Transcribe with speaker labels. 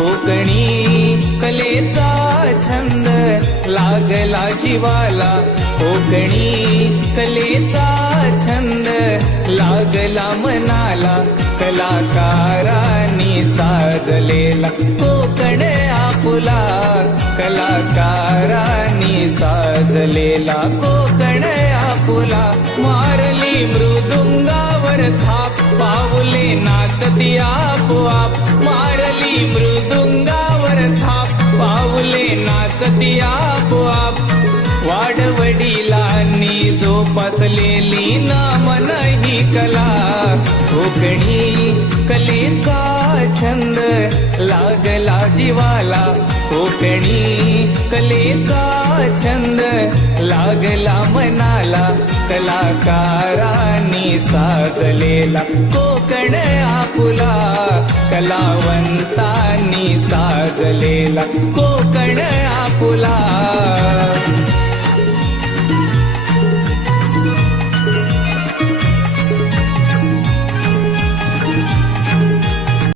Speaker 1: कोकणी कलेचा छंद लागला जीवाला. कोकणी कलेचा छंद लागला मनाला. कलाकारांनी साजलेला कोकण आपुला. कलाकारांनी साजलेला कोकण आपुला. मारली मृदुंगावर थाप पावले नाचती आपोआप. आई मृदुंगावर थाप पाऊले नाचती आपोआप. वाडवडिलांनी जोपासलेली ना मन ही कला. कोकणी कलेचा छंद लागला जीवाला. कोकणी कलेचा छंद लागला मनाला. कलाकारांनी साजलेला कोकण आपुला. कलावंतांनी साजलेला कोकण आपुला.